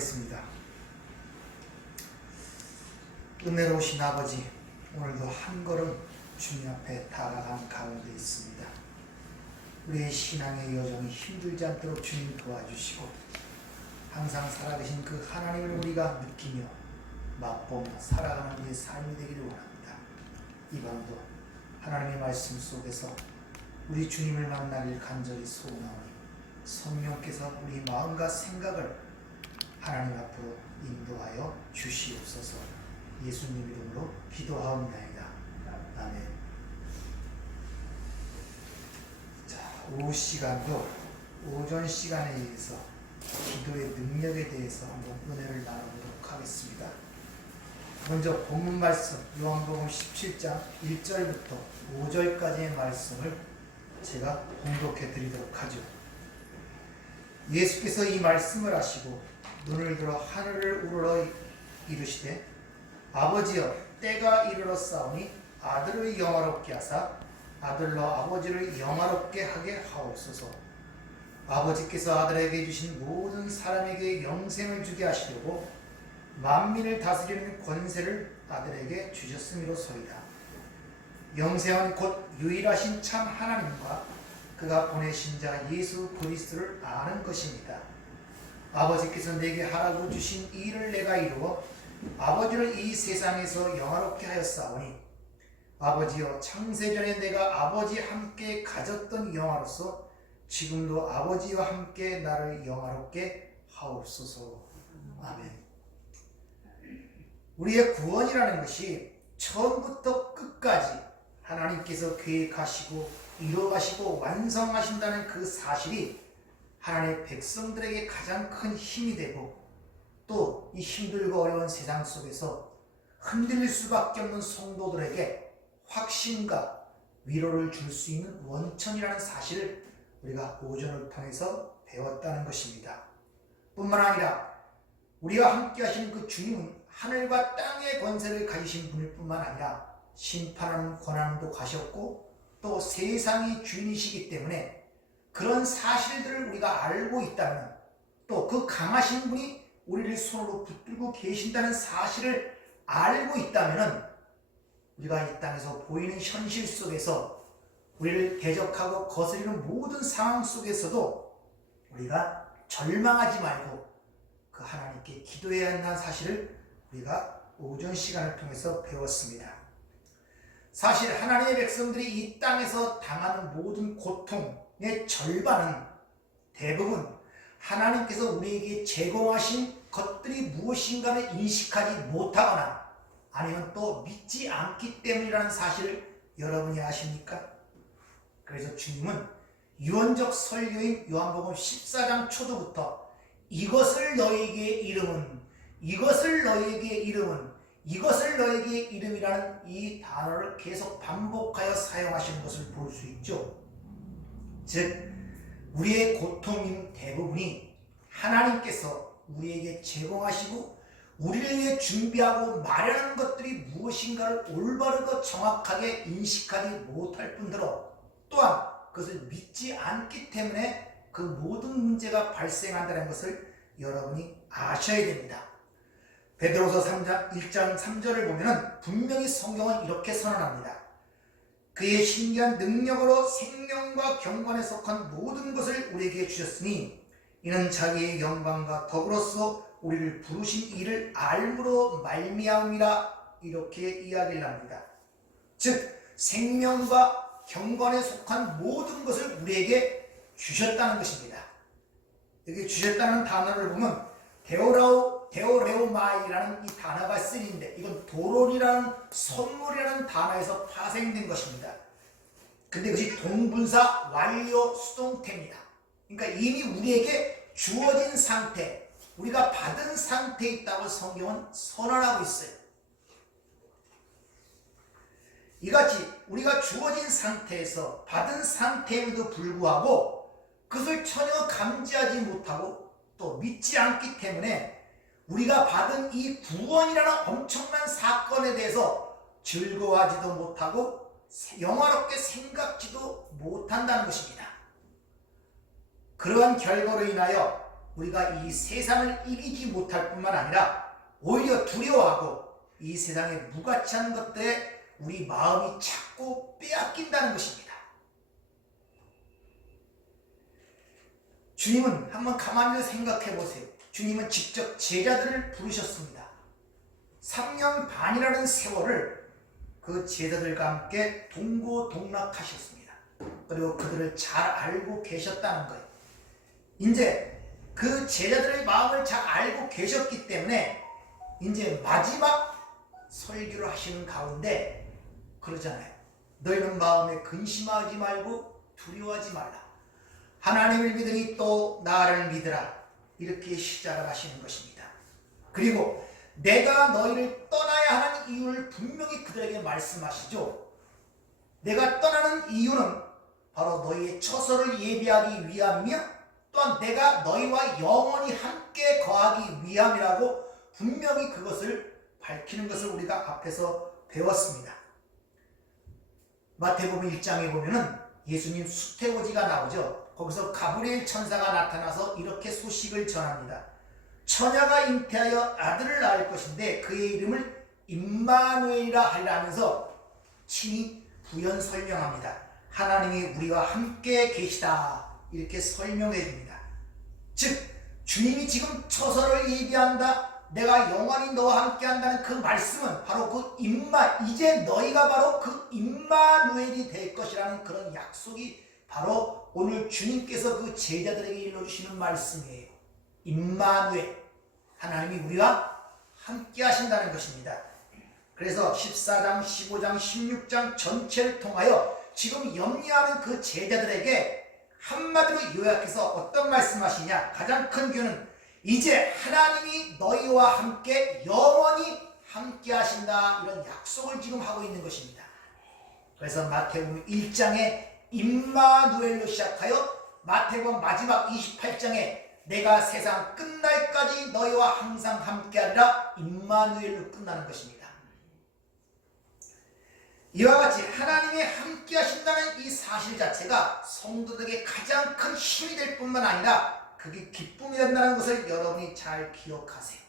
기도하겠습니다. 은혜로우신 아버지, 오늘도 한 걸음 주님 앞에 다가간 가운데 있습니다. 우리의 신앙의 여정이 힘들지 않도록 주님 도와주시고 항상 살아계신 그 하나님을 우리가 느끼며 맛보며 살아가는 우리의 삶이 되기를 원합니다. 이 밤도 하나님의 말씀 속에서 우리 주님을 만나길 간절히 소원하오니 성령께서 우리 마음과 생각을 하나님 앞으로 인도하여 주시옵소서. 예수님 이름으로 기도하옵나이다. 아멘. 자, 오후 시간도 오전 시간에 의해서 기도의 능력에 대해서 한번 은혜를 나눠보도록 하겠습니다. 먼저 본문 말씀 요한복음 17장 1절부터 5절까지의 말씀을 제가 봉독해 드리도록 하죠. 예수께서 이 말씀을 하시고 눈을 들어 하늘을 우러러 이르시되 아버지여 때가 이르러 싸우니 아들을 영화롭게 하사 아들로 아버지를 영화롭게 하게 하옵소서. 아버지께서 아들에게 주신 모든 사람에게 영생을 주게 하시려고 만민을 다스리는 권세를 아들에게 주셨음이로소이다. 영생은 곧 유일하신 참 하나님과 그가 보내신 자 예수 그리스도를 아는 것입니다. 아버지께서 내게 하라고 주신 이 일을 내가 이루어 아버지를 이 세상에서 영화롭게 하였사오니 아버지여 창세전에 내가 아버지 함께 가졌던 영화로서 지금도 아버지와 함께 나를 영화롭게 하옵소서. 아멘. 우리의 구원이라는 것이 처음부터 끝까지 하나님께서 계획하시고 이루어가시고 완성하신다는 그 사실이 하나님의 백성들에게 가장 큰 힘이 되고 또 이 힘들고 어려운 세상 속에서 흔들릴 수밖에 없는 성도들에게 확신과 위로를 줄 수 있는 원천이라는 사실을 우리가 오전을 통해서 배웠다는 것입니다. 뿐만 아니라 우리와 함께 하시는 그 주님은 하늘과 땅의 권세를 가지신 분일 뿐만 아니라 심판하는 권한도 가셨고 또 세상의 주인이시기 때문에 그런 사실들을 우리가 알고 있다면 또 그 강하신 분이 우리를 손으로 붙들고 계신다는 사실을 알고 있다면 우리가 이 땅에서 보이는 현실 속에서 우리를 대적하고 거스리는 모든 상황 속에서도 우리가 절망하지 말고 그 하나님께 기도해야 한다는 사실을 우리가 오전 시간을 통해서 배웠습니다. 사실 하나님의 백성들이 이 땅에서 당하는 모든 고통의 절반은 대부분 하나님께서 우리에게 제공하신 것들이 무엇인가를 인식하지 못하거나 아니면 또 믿지 않기 때문이라는 사실을 여러분이 아십니까? 그래서 주님은 유언적 설교인 요한복음 14장 초도부터 이것을 너에게 이름은 이것을 너에게 이름은 이것을 너에게 이름이라는 이 단어를 계속 반복하여 사용하시는 것을 볼 수 있죠. 즉 우리의 고통인 대부분이 하나님께서 우리에게 제공하시고 우리를 위해 준비하고 마련한 것들이 무엇인가를 올바르고 정확하게 인식하지 못할 뿐더러 또한 그것을 믿지 않기 때문에 그 모든 문제가 발생한다는 것을 여러분이 아셔야 됩니다. 베드로서 3장 1장 3절을 보면 분명히 성경은 이렇게 선언합니다. 그의 신기한 능력으로 생명과 경건에 속한 모든 것을 우리에게 주셨으니 이는 자기의 영광과 덕으로서 우리를 부르신 이를 알므로 말미암이라 이렇게 이야기를 합니다. 즉 생명과 경건에 속한 모든 것을 우리에게 주셨다는 것입니다. 여기 주셨다는 단어를 보면 데오레오마이라는 이 단어가 쓰이는데 이건 도론이라는 선물이라는 단어에서 파생된 것입니다. 근데 그것이 동분사 완료 수동태입니다. 그러니까 이미 우리에게 주어진 상태, 우리가 받은 상태에 있다고 성경은 선언하고 있어요. 이같이 우리가 주어진 상태에서 받은 상태에도 불구하고 그것을 전혀 감지하지 못하고 또 믿지 않기 때문에 우리가 받은 이 구원이라는 엄청난 사건에 대해서 즐거워하지도 못하고 영화롭게 생각지도 못한다는 것입니다. 그러한 결과로 인하여 우리가 이 세상을 이기지 못할 뿐만 아니라 오히려 두려워하고 이 세상의 무가치한 것들에 우리 마음이 자꾸 빼앗긴다는 것입니다. 주님은 한번 가만히 생각해 보세요. 주님은 직접 제자들을 부르셨습니다. 3년 반이라는 세월을 그 제자들과 함께 동고동락하셨습니다. 그리고 그들을 잘 알고 계셨다는 거예요. 이제 그 제자들의 마음을 잘 알고 계셨기 때문에 이제 마지막 설교를 하시는 가운데 그러잖아요. 너희는 마음에 근심하지 말고 두려워하지 말라. 하나님을 믿으니 또 나를 믿으라. 이렇게 시작을 하시는 것입니다. 그리고 내가 너희를 떠나야 하는 이유를 분명히 그들에게 말씀하시죠. 내가 떠나는 이유는 바로 너희의 처소를 예비하기 위함이며 또한 내가 너희와 영원히 함께 거하기 위함이라고 분명히 그것을 밝히는 것을 우리가 앞에서 배웠습니다. 마태복음 1장에 보면은 예수님 수태오지가 나오죠. 거기서 가브리엘 천사가 나타나서 이렇게 소식을 전합니다. 처녀가 잉태하여 아들을 낳을 것인데 그의 이름을 임마누엘이라 하면서 친히 부연 설명합니다. 하나님이 우리와 함께 계시다. 이렇게 설명해 줍니다. 즉 주님이 지금 처소를 예비한다. 내가 영원히 너와 함께 한다는 그 말씀은 바로 그 이제 너희가 바로 그 임마누엘이 될 것이라는 그런 약속이 바로 오늘 주님께서 그 제자들에게 일러주시는 말씀이에요. 임마누엘, 하나님이 우리와 함께 하신다는 것입니다. 그래서 14장, 15장, 16장 전체를 통하여 지금 염려하는 그 제자들에게 한마디로 요약해서 어떤 말씀하시냐. 가장 큰 교훈은 이제 하나님이 너희와 함께 영원히 함께 하신다. 이런 약속을 지금 하고 있는 것입니다. 그래서 마태복음 1장에 임마누엘로 시작하여 마태복음 마지막 28장에 내가 세상 끝날까지 너희와 항상 함께하리라 임마누엘로 끝나는 것입니다. 이와 같이 하나님이 함께 하신다는 이 사실 자체가 성도들에게 가장 큰 힘이 될 뿐만 아니라 그게 기쁨이 된다는 것을 여러분이 잘 기억하세요.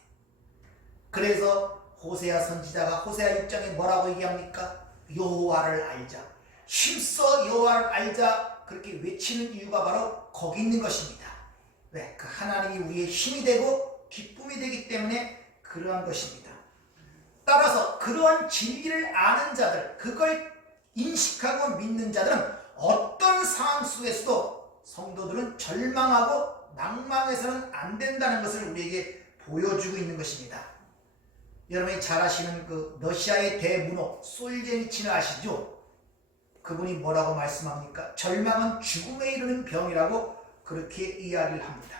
그래서 호세아 선지자가 호세아 6장에 뭐라고 얘기합니까? 여호와를 알자. 힘써 여호와를 알자. 그렇게 외치는 이유가 바로 거기 있는 것입니다. 왜? 그 하나님이 우리의 힘이 되고 기쁨이 되기 때문에 그러한 것입니다. 따라서 그러한 진리를 아는 자들, 그걸 인식하고 믿는 자들은 어떤 상황 속에서도 성도들은 절망하고 낭망해서는 안 된다는 것을 우리에게 보여주고 있는 것입니다. 여러분이 잘 아시는 그 러시아의 대문호 솔제니치는 아시죠? 그분이 뭐라고 말씀합니까? 절망은 죽음에 이르는 병이라고 그렇게 이야기를 합니다.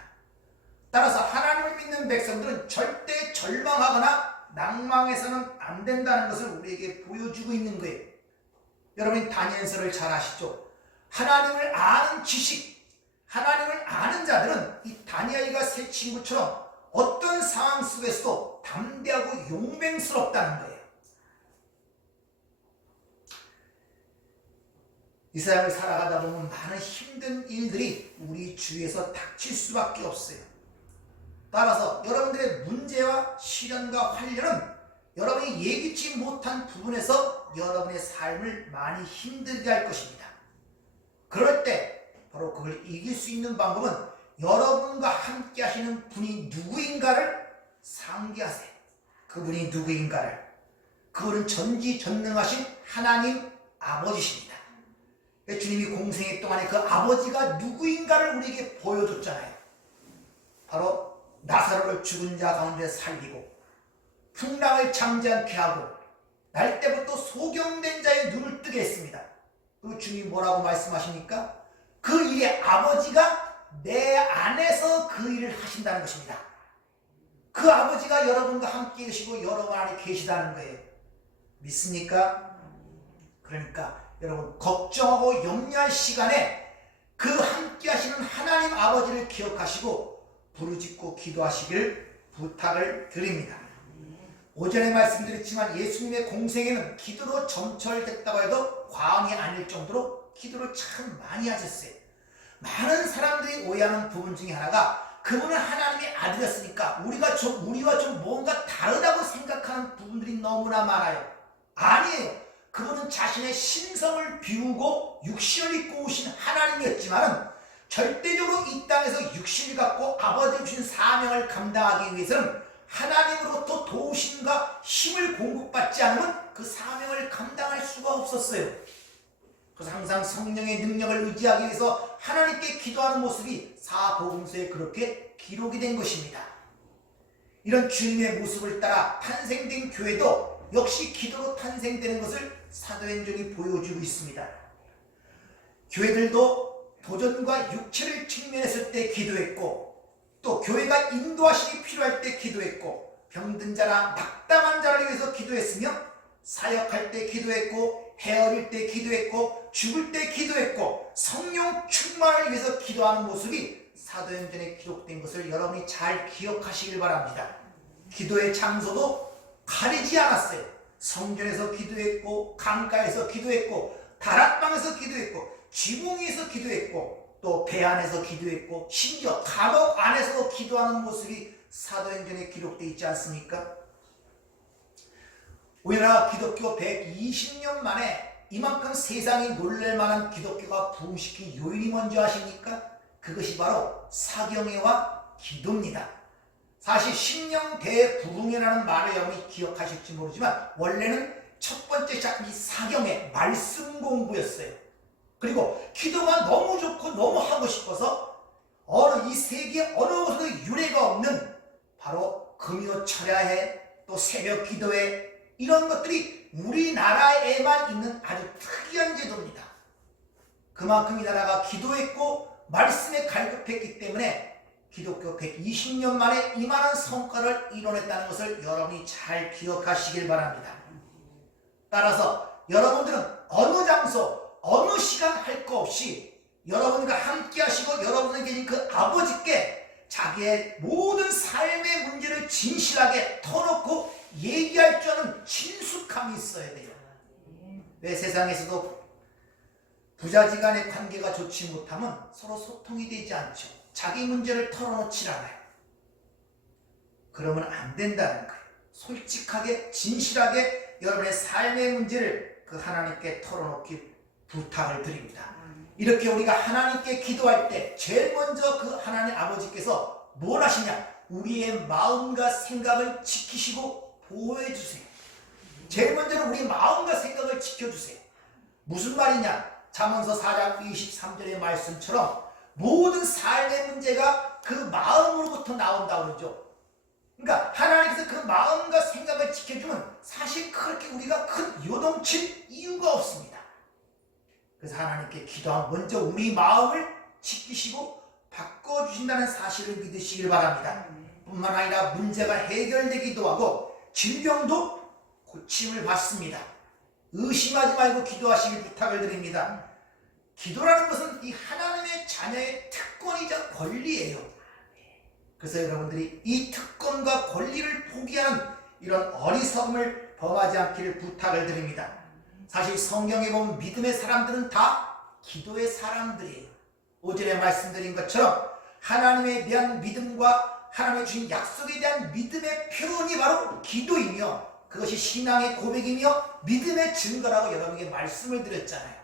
따라서 하나님을 믿는 백성들은 절대 절망하거나 낭망해서는 안 된다는 것을 우리에게 보여주고 있는 거예요. 여러분 다니엘서를 잘 아시죠? 하나님을 아는 지식, 하나님을 아는 자들은 이 다니엘과 세 친구처럼 어떤 상황 속에서도 담대하고 용맹스럽다는 거예요. 이 세상을 살아가다 보면 많은 힘든 일들이 우리 주위에서 닥칠 수밖에 없어요. 따라서 여러분들의 문제와 시련과 환련은 여러분이 예기치 못한 부분에서 여러분의 삶을 많이 힘들게 할 것입니다. 그럴 때 바로 그걸 이길 수 있는 방법은 여러분과 함께 하시는 분이 누구인가를 상기하세요. 그분이 누구인가를. 그분은 전지전능하신 하나님 아버지십니다. 주님이 공생애 동안에 그 아버지가 누구인가를 우리에게 보여줬잖아요. 바로 나사로를 죽은 자 가운데 살리고 풍랑을 잠잠케 하고 날 때부터 소경된 자의 눈을 뜨게 했습니다. 그 주님이 뭐라고 말씀하십니까? 그 일의 아버지가 내 안에서 그 일을 하신다는 것입니다. 그 아버지가 여러분과 함께 계시고 여러분 안에 계시다는 거예요. 믿습니까? 그러니까 여러분 걱정하고 염려할 시간에 그 함께 하시는 하나님 아버지를 기억하시고 부르짖고 기도하시길 부탁을 드립니다. 오전에 말씀드렸지만 예수님의 공생애는 기도로 점철됐다고 해도 과언이 아닐 정도로 기도를 참 많이 하셨어요. 많은 사람들이 오해하는 부분 중에 하나가 그분은 하나님의 아들이었으니까 우리와 좀 뭔가 다르다고 생각하는 부분들이 너무나 많아요. 아니에요. 그분은 자신의 신성을 비우고 육신을 입고 오신 하나님이었지만 절대적으로 이 땅에서 육신을 갖고 아버지가 주신 사명을 감당하기 위해서는 하나님으로부터 도우심과 힘을 공급받지 않으면 그 사명을 감당할 수가 없었어요. 그래서 항상 성령의 능력을 의지하기 위해서 하나님께 기도하는 모습이 사복음서에 그렇게 기록이 된 것입니다. 이런 주님의 모습을 따라 탄생된 교회도 역시 기도로 탄생되는 것을 사도행전이 보여주고 있습니다. 교회들도 도전과 육체를 직면했을 때 기도했고, 또 교회가 인도하심이 필요할 때 기도했고, 병든 자나 낙담한 자를 위해서 기도했으며, 사역할 때 기도했고, 헤어릴 때 기도했고, 죽을 때 기도했고, 성령 충만을 위해서 기도하는 모습이 사도행전에 기록된 것을 여러분이 잘 기억하시길 바랍니다. 기도의 장소도 가리지 않았어요. 성전에서 기도했고, 강가에서 기도했고, 다락방에서 기도했고, 지붕에서 기도했고, 또 배 안에서 기도했고, 심지어 감옥 안에서도 기도하는 모습이 사도행전에 기록되어 있지 않습니까? 우리나라 기독교 120년 만에 이만큼 세상이 놀랄만한 기독교가 부흥시킨 요인이 뭔지 아십니까? 그것이 바로 사경회와 기도입니다. 사실 심령대부흥회라는 말을 여러분이 기억하실지 모르지만 원래는 첫 번째 시작이 사경회, 말씀 공부였어요. 그리고 기도가 너무 좋고 너무 하고 싶어서 이 세계 어느 곳에도 유례가 없는 바로 금요 철야회, 또 새벽 기도회, 이런 것들이 우리나라에만 있는 아주 특이한 제도입니다. 그만큼 이 나라가 기도했고 말씀에 갈급했기 때문에 기독교 120년 만에 이만한 성과를 이뤄냈다는 것을 여러분이 잘 기억하시길 바랍니다. 따라서 여러분들은 어느 장소, 어느 시간 할 거 없이 여러분과 함께 하시고 여러분에게 계신 그 아버지께 자기의 모든 삶의 문제를 진실하게 터놓고 얘기할 줄 아는 친숙함이 있어야 돼요. 왜 세상에서도 부자지간의 관계가 좋지 못하면 서로 소통이 되지 않죠. 자기 문제를 털어놓질 않아요. 그러면 안 된다는 거예요. 솔직하게 진실하게 여러분의 삶의 문제를 그 하나님께 털어놓기 부탁을 드립니다. 이렇게 우리가 하나님께 기도할 때 제일 먼저 그 하나님 아버지께서 뭘 하시냐? 우리의 마음과 생각을 지키시고 보호해 주세요. 제일 먼저는 우리 마음과 생각을 지켜주세요. 무슨 말이냐? 잠언서 4장 23절의 말씀처럼 모든 삶의 문제가 그 마음으로부터 나온다고 그러죠. 그러니까 하나님께서 그 마음과 생각을 지켜주면 사실 그렇게 우리가 큰 요동칠 이유가 없습니다. 그래서 하나님께 기도하면 먼저 우리 마음을 지키시고 바꿔주신다는 사실을 믿으시길 바랍니다. 뿐만 아니라 문제가 해결되기도 하고 질병도 고침을 받습니다. 의심하지 말고 기도하시길 부탁을 드립니다. 기도라는 것은 이 하나님의 자녀의 특권이자 권리예요. 그래서 여러분들이 이 특권과 권리를 포기하는 이런 어리석음을 범하지 않기를 부탁을 드립니다. 사실 성경에 보면 믿음의 사람들은 다 기도의 사람들이에요. 오전에 말씀드린 것처럼 하나님에 대한 믿음과 하나님의 주신 약속에 대한 믿음의 표현이 바로 기도이며 그것이 신앙의 고백이며 믿음의 증거라고 여러분에게 말씀을 드렸잖아요.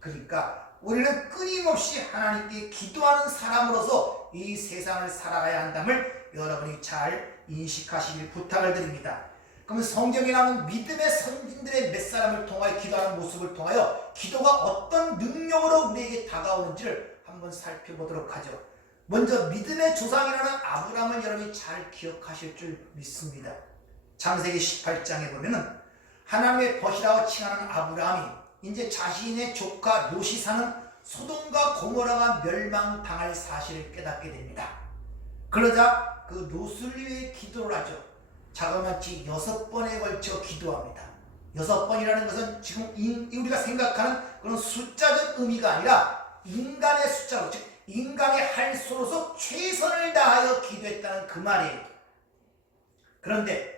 그러니까 우리는 끊임없이 하나님께 기도하는 사람으로서 이 세상을 살아가야 한다를 여러분이 잘 인식하시길 부탁을 드립니다. 그러면 성경에 나오는 믿음의 선진들의 몇 사람을 통하여 기도하는 모습을 통하여 기도가 어떤 능력으로 우리에게 다가오는지를 한번 살펴보도록 하죠. 먼저 믿음의 조상이라는 아브라함을 여러분이 잘 기억하실 줄 믿습니다. 창세기 18장에 보면은 하나님의 벗이라고 칭하는 아브라함이 이제 자신의 조카 롯이 사는 소돔과 고모라가 멸망당할 사실을 깨닫게 됩니다. 그러자 그 롯을 위해 기도를 하죠. 자그마치 6번에 걸쳐 기도합니다. 6번이라는 것은 지금 우리가 생각하는 그런 숫자적 의미가 아니라 인간의 숫자로, 즉 인간의 할 수로서 최선을 다하여 기도했다는 그 말이에요. 그런데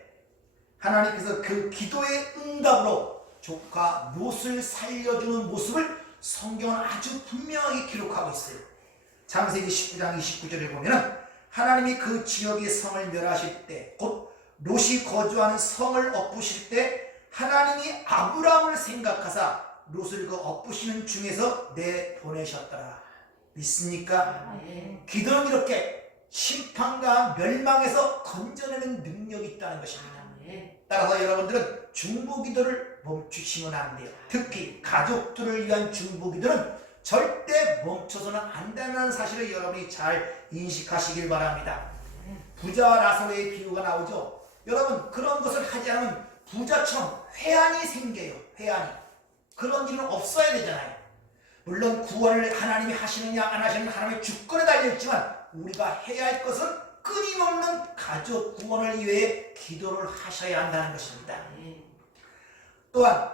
하나님께서 그 기도의 응답으로 조카 롯을 살려주는 모습을 성경은 아주 분명하게 기록하고 있어요. 창세기 19장 29절을 보면은 하나님이 그 지역의 성을 멸하실 때, 곧 롯이 거주하는 성을 엎으실 때 하나님이 아브라함을 생각하사 롯을 그 엎으시는 중에서 내보내셨더라. 믿습니까? 기도는 이렇게 심판과 멸망에서 건져내는 능력이 있다는 것입니다. 따라서 여러분들은 중보기도를 멈추시면 안 돼요. 특히 가족들을 위한 중보기도는 절대 멈춰서는 안 된다는 사실을 여러분이 잘 인식하시길 바랍니다. 부자와 라사로의 비유가 나오죠. 여러분, 그런 것을 하지 않으면 부자처럼 회한이 생겨요. 회한이. 그런 일은 없어야 되잖아요. 물론 구원을 하나님이 하시느냐 안 하시느냐 하나님의 주권에 달려있지만 우리가 해야 할 것은 끊임없는 가족 구원을 위해 기도를 하셔야 한다는 것입니다. 또한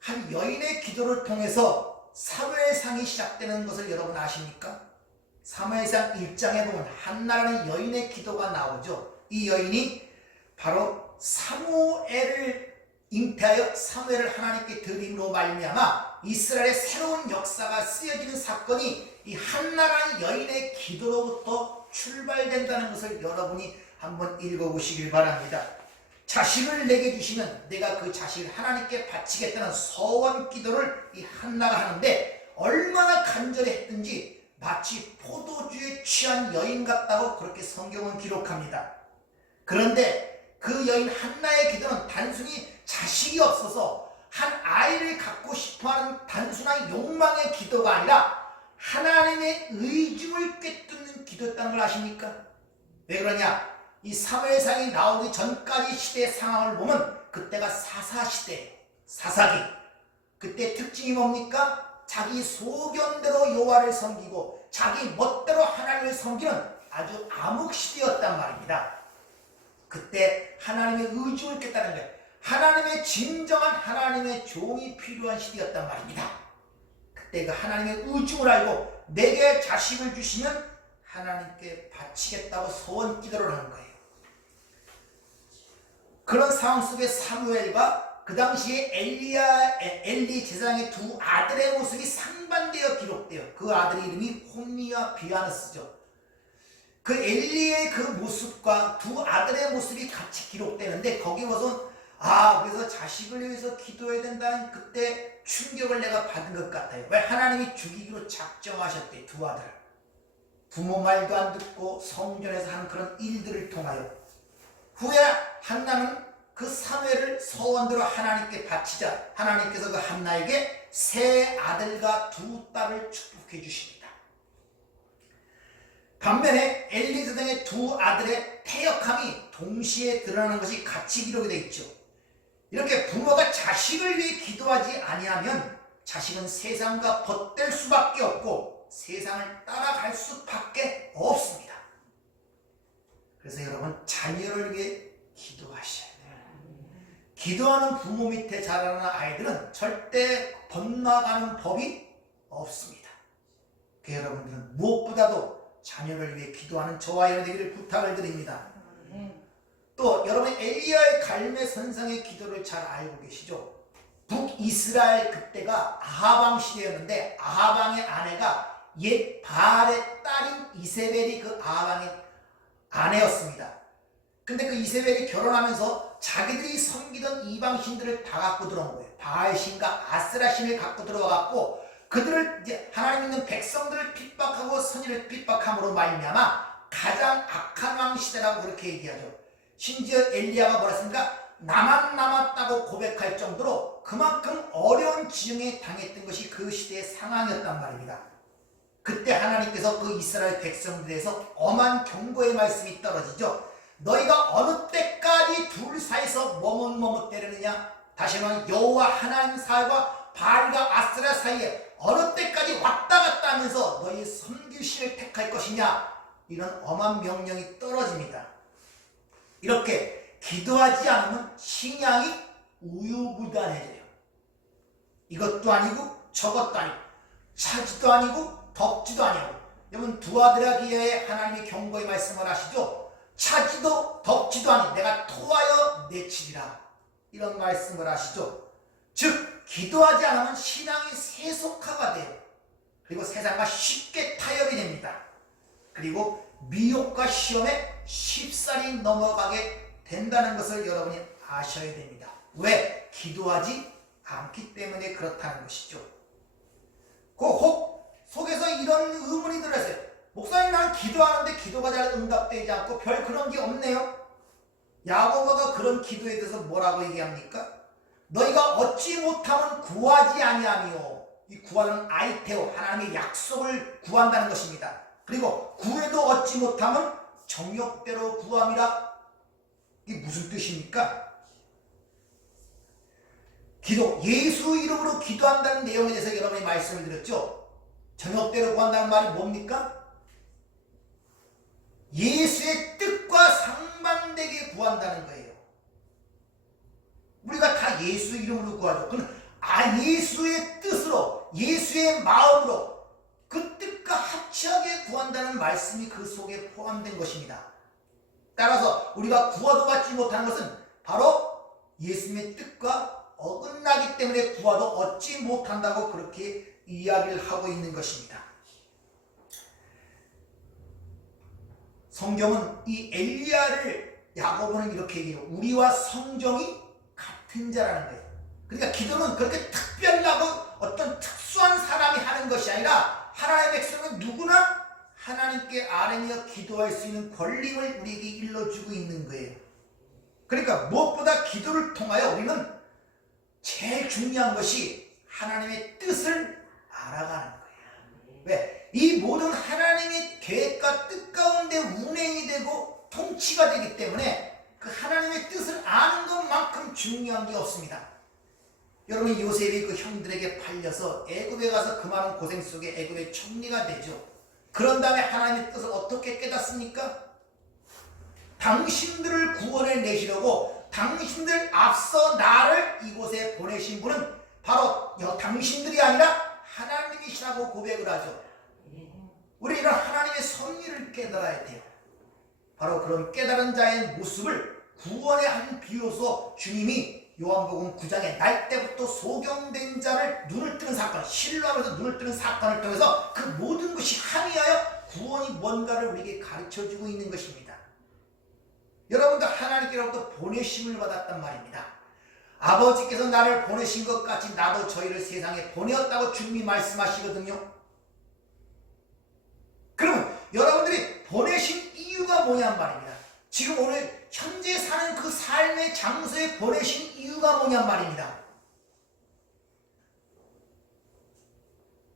한 여인의 기도를 통해서 사무엘상이 시작되는 것을 여러분 아십니까? 사무엘상 1장에 보면 한나라는 여인의 기도가 나오죠. 이 여인이 바로 사무엘을 잉태하여 사무엘을 하나님께 드림으로 말미암아 이스라엘의 새로운 역사가 쓰여지는 사건이 이 한나라는 여인의 기도로부터 출발된다는 것을 여러분이 한번 읽어보시길 바랍니다. 자식을 내게 주시면 내가 그 자식을 하나님께 바치겠다는 서원 기도를 이 한나가 하는데 얼마나 간절했든지 마치 포도주에 취한 여인 같다고 그렇게 성경은 기록합니다. 그런데 그 여인 한나의 기도는 단순히 자식이 없어서 한 아이를 갖고 싶어하는 단순한 욕망의 기도가 아니라 하나님의 의중을 꿰뚫는 기도였다는 걸 아십니까? 왜 그러냐? 이 사무엘상이 나오기 전까지 시대의 상황을 보면 그때가 사사시대, 사사기. 그때 특징이 뭡니까? 자기 소견대로 여호와를 섬기고 자기 멋대로 하나님을 섬기는 아주 암흑시대였단 말입니다. 그때 하나님의 의중을 깼다는 거예요. 하나님의 진정한 하나님의 종이 필요한 시대였단 말입니다. 그때 그 하나님의 의중을 알고 내게 자식을 주시면 하나님께 바치겠다고 소원 기도를 하는 거예요. 그런 상황 속에 사무엘과 그 당시에 엘리 제사장의 두 아들의 모습이 상반되어 기록돼요. 그 아들의 이름이 홈니와 비아느스죠. 그 엘리의 그 모습과 두 아들의 모습이 같이 기록되는데 거기 보면 그래서 자식을 위해서 기도해야 된다는 그때 충격을 내가 받은 것 같아요. 왜? 하나님이 죽이기로 작정하셨대. 두 아들을. 부모 말도 안 듣고 성전에서 하는 그런 일들을 통하여 후에 한나는 그 사무엘을 서원대로 하나님께 바치자 하나님께서 그 한나에게 세 아들과 두 딸을 축복해 주십니다. 반면에 엘리 제사장의 두 아들의 패역함이 동시에 드러나는 것이 같이 기록이 되어 있죠. 이렇게 부모가 자식을 위해 기도하지 아니하면 자식은 세상과 벗될 수밖에 없고 세상을 따라갈 수밖에 없습니다. 그래서 여러분 자녀를 위해 기도하셔야 돼요. 기도하는 부모 밑에 자라는 아이들은 절대 번나가는 법이 없습니다. 그래서 여러분들은 무엇보다도 자녀를 위해 기도하는 저와 여러분 되기를 부탁을 드립니다. 또 여러분 엘리야의 갈매선상의 기도를 잘 알고 계시죠? 북이스라엘 그때가 아하방 시대였는데 아하방의 아내가 옛 바알의 딸인 이세벨이 그 아하방의 아내였습니다. 근데 그 이세벨이 결혼하면서 자기들이 섬기던 이방신들을 다 갖고 들어온 거예요. 바알신과 아스라신을 갖고 들어와갖고 그들을 이제 하나님 있는 백성들을 핍박하고 선의를 핍박함으로 말미암아 가장 악한 왕 시대라고 그렇게 얘기하죠. 심지어 엘리야가 뭐라 했습니까? 나만 남았다고 고백할 정도로 그만큼 어려운 지형에 당했던 것이 그 시대의 상황이었단 말입니다. 그때 하나님께서 그 이스라엘 백성들에서 엄한 경고의 말씀이 떨어지죠. 너희가 어느 때까지 둘 사이에서 머뭇머뭇대려느냐? 다시 말하면 여호와 하나님 사이와 바알과 아스라 사이에 어느 때까지 왔다 갔다 하면서 너희 섬길 신을 택할 것이냐? 이런 엄한 명령이 떨어집니다. 이렇게 기도하지 않으면 신앙이 우유부단해져요. 이것도 아니고 저것도 아니고 차지도 아니고 덥지도 아니고. 여러분 두 아들에게 하나님이 경고의 말씀을 하시죠. 차지도 덥지도 아니 내가 토하여 내치리라 이런 말씀을 하시죠. 즉 기도하지 않으면 신앙이 세속화가 돼요. 그리고 세상과 쉽게 타협이 됩니다. 그리고 미혹과 시험에 쉽사리 넘어가게 된다는 것을 여러분이 아셔야 됩니다. 왜? 기도하지 않기 때문에 그렇다는 것이죠. 그 혹 속에서 이런 의문이 들었어요. 목사님, 나는 기도하는데 기도가 잘 응답되지 않고 별 그런 게 없네요. 야고보가 그런 기도에 대해서 뭐라고 얘기합니까? 너희가 얻지 못하면 구하지 아니하며, 이 구하는 아이테오, 하나님의 약속을 구한다는 것입니다. 그리고 구해도 얻지 못하면 정욕대로 구함이라. 이게 무슨 뜻입니까? 기도, 예수 이름으로 기도한다는 내용에 대해서 여러분이 말씀을 드렸죠. 정욕대로 구한다는 말이 뭡니까? 예수의 뜻과 상반되게 구한다는 거예요. 우리가 다 예수 이름으로 구하죠. 그건 예수의 뜻으로, 예수의 마음으로 그 뜻과 합치하게 구한다는 말씀이 그 속에 포함된 것입니다. 따라서 우리가 구하도 받지 못하는 것은 바로 예수님의 뜻과 어긋나기 때문에 구하도 얻지 못한다고 그렇게 이야기를 하고 있는 것입니다. 성경은 이 엘리야를, 야고보는 이렇게 얘기해요. 우리와 성정이 같은 자라는 거예요. 그러니까 기도는 그렇게 특별하고 어떤 특수한 사람이 하는 것이 아니라 하나님의 백성은 누구나 하나님께 아뢰며 기도할 수 있는 권리를 우리에게 일러주고 있는 거예요. 그러니까 무엇보다 기도를 통하여 우리는 제일 중요한 것이 하나님의 뜻을 알아가는 거예요. 왜? 이 모든 하나님의 계획과 뜻 가운데 운행이 되고 통치가 되기 때문에 그 하나님의 뜻을 아는 것만큼 중요한 게 없습니다. 여러분, 요셉이 그 형들에게 팔려서 애굽에 가서 그 많은 고생 속에 애굽의 총리가 되죠. 그런 다음에 하나님의 뜻을 어떻게 깨닫습니까? 당신들을 구원해 내시려고 당신들 앞서 나를 이곳에 보내신 분은 바로 당신들이 아니라 하나님이시라고 고백을 하죠. 우리 이런 하나님의 섭리를 깨달아야 돼요. 바로 그런 깨달은 자의 모습을 구원의 한 비유로서 주님이 요한복음 9장에 날 때부터 소경된 자를 눈을 뜨는 사건, 신뢰하면서 눈을 뜨는 사건을 통해서 그 모든 것이 함의하여 구원이 뭔가를 우리에게 가르쳐주고 있는 것입니다. 여러분도 하나님께로부터 보내심을 받았단 말입니다. 아버지께서 나를 보내신 것 같이 나도 저희를 세상에 보내었다고 주님이 말씀하시거든요. 그러면 여러분들이 보내신 이유가 뭐냔 말입니다. 지금 오늘 현재 사는 그 삶의 장소에 보내신 이유가 뭐냔 말입니다.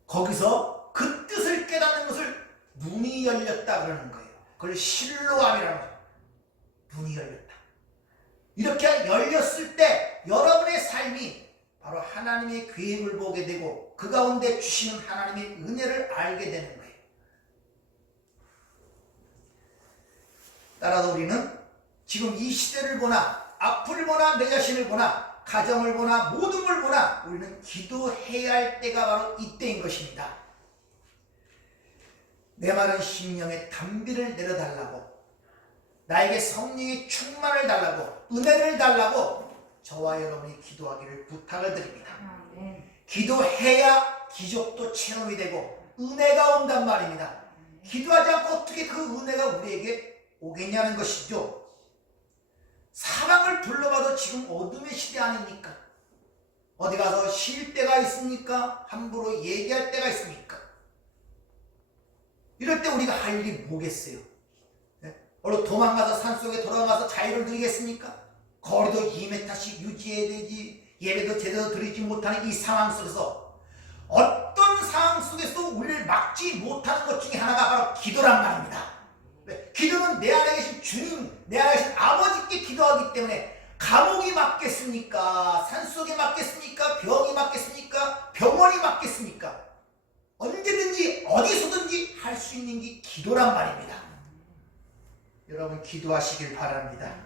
거기서 그 뜻을 깨닫는 것을 눈이 열렸다 그러는 거예요. 그걸 실로암이라는 거예요. 눈이 열렸다. 이렇게 열렸을 때 여러분의 삶이 바로 하나님의 계획을 보게 되고 그 가운데 주시는 하나님의 은혜를 알게 되는 거예요. 따라서 우리는 지금 이 시대를 보나 앞을 보나 내 자신을 보나 가정을 보나 모든 걸 보나 우리는 기도해야 할 때가 바로 이때인 것입니다. 내 마른 심령에 단비를 내려달라고, 나에게 성령의 충만을 달라고, 은혜를 달라고 저와 여러분이 기도하기를 부탁을 드립니다. 기도해야 기적도 체험이 되고 은혜가 온단 말입니다. 기도하지 않고 어떻게 그 은혜가 우리에게 오겠냐는 것이죠. 사방을 둘러봐도 지금 어둠의 시대 아닙니까? 어디 가서 쉴 때가 있습니까? 함부로 얘기할 때가 있습니까? 이럴 때 우리가 할 일이 뭐겠어요? 얼른 도망가서 산속에 돌아가서 자유를 누리겠습니까? 거리도 2m씩 유지해야 되지, 예배도 제대로 드리지 못하는 이 상황 속에서 어떤 상황 속에서도 우리를 막지 못하는 것 중에 하나가 바로 기도란 말입니다. 기도는 내 안에 계신 주님, 내 안에 계신 아버지께 기도하기 때문에 감옥이 맞겠습니까? 산속에 맞겠습니까? 병이 맞겠습니까? 병원이 맞겠습니까? 언제든지 어디서든지 할 수 있는 게 기도란 말입니다. 여러분, 기도하시길 바랍니다.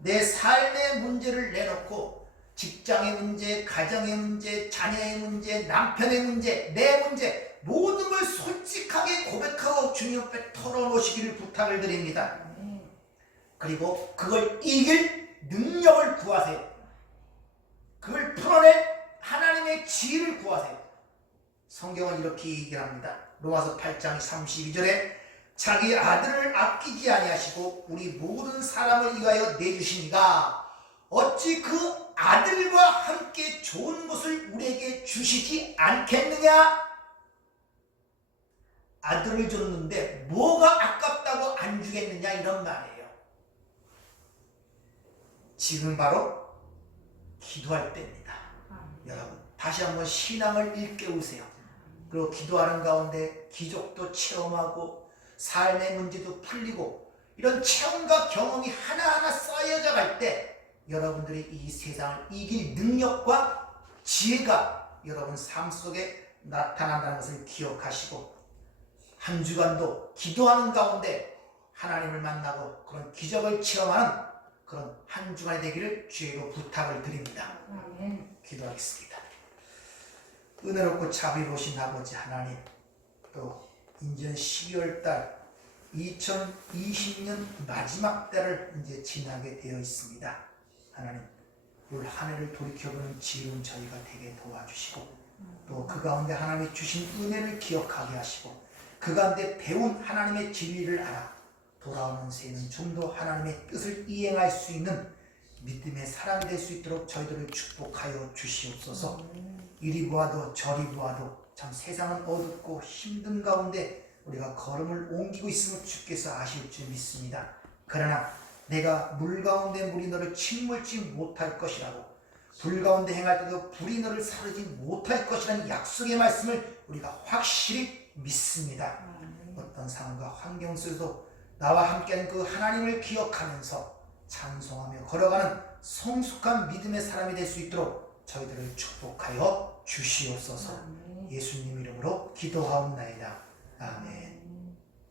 내 삶의 문제를 내놓고 직장의 문제, 가정의 문제, 자녀의 문제, 남편의 문제, 내 문제 모든 걸 솔직하게 고백하고 주님 앞에 털어놓으시기를 부탁을 드립니다. 그리고 그걸 이길 능력을 구하세요. 그걸 풀어낼 하나님의 지혜를 구하세요. 성경은 이렇게 얘기합니다. 로마서 8장 32절에 자기 아들을 아끼지 아니하시고 우리 모든 사람을 위하여 내주시니가 어찌 그 아들과 함께 좋은 것을 우리에게 주시지 않겠느냐? 아들을 줬는데 뭐가 아깝다고 안 주겠느냐 이런 말이에요. 지금 바로 기도할 때입니다. 여러분 다시 한번 신앙을 일깨우세요. 그리고 기도하는 가운데 기적도 체험하고 삶의 문제도 풀리고 이런 체험과 경험이 하나하나 쌓여져 갈 때 여러분들이 이 세상을 이길 능력과 지혜가 여러분 삶 속에 나타난다는 것을 기억하시고 한 주간도 기도하는 가운데 하나님을 만나고 그런 기적을 체험하는 그런 한 주간이 되기를 주의로 부탁을 드립니다. 기도하겠습니다. 은혜롭고 자비로우신 아버지 하나님, 또 인제 12월달 2020년 마지막 달을 이제 지나게 되어 있습니다. 하나님, 올 한 해를 돌이켜보는 지혜로운 저희가 되게 도와주시고 또 그 가운데 하나님이 주신 은혜를 기억하게 하시고 그 가운데 배운 하나님의 진리를 알아 돌아오는 새해는 좀 더 하나님의 뜻을 이행할 수 있는 믿음의 사람이 될 수 있도록 저희들을 축복하여 주시옵소서. 이리 보아도 저리 보아도 참 세상은 어둡고 힘든 가운데 우리가 걸음을 옮기고 있음을 주께서 아실 줄 믿습니다. 그러나 내가 물 가운데 물이 너를 침몰치 못할 것이라고 불 가운데 행할 때도 불이 너를 사르지 못할 것이라는 약속의 말씀을 우리가 확실히 믿습니다. 어떤 상황과 환경 속에서도 나와 함께하는 그 하나님을 기억하면서 찬송하며 걸어가는 성숙한 믿음의 사람이 될 수 있도록 저희들을 축복하여 주시옵소서. 예수님 이름으로 기도하옵나이다. 아멘.